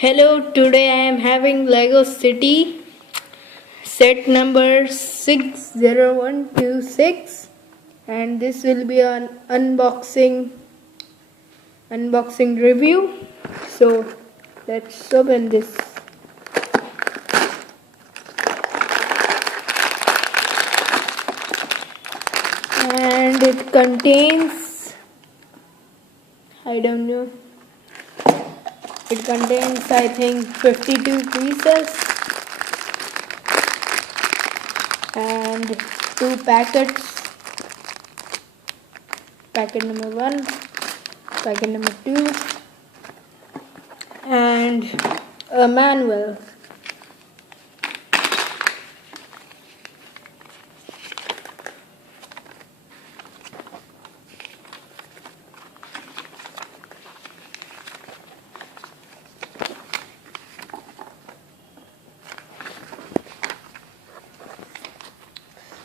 Hello, today I am having Lego City set number 60126 and this will be an unboxing review. So let's open this. And it contains, I don't know, it contains I think 52 pieces and 2 packets. Packet number 1, packet number 2 and a manual.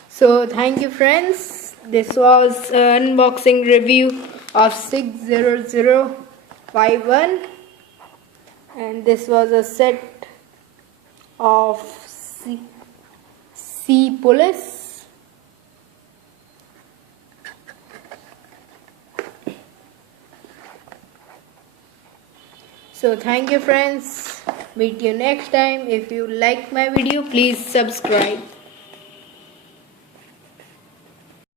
So thank you friends, this was an unboxing review of 60051 and this was a set of Sea Police. So thank you friends, meet you next time. If you like my video, please subscribe.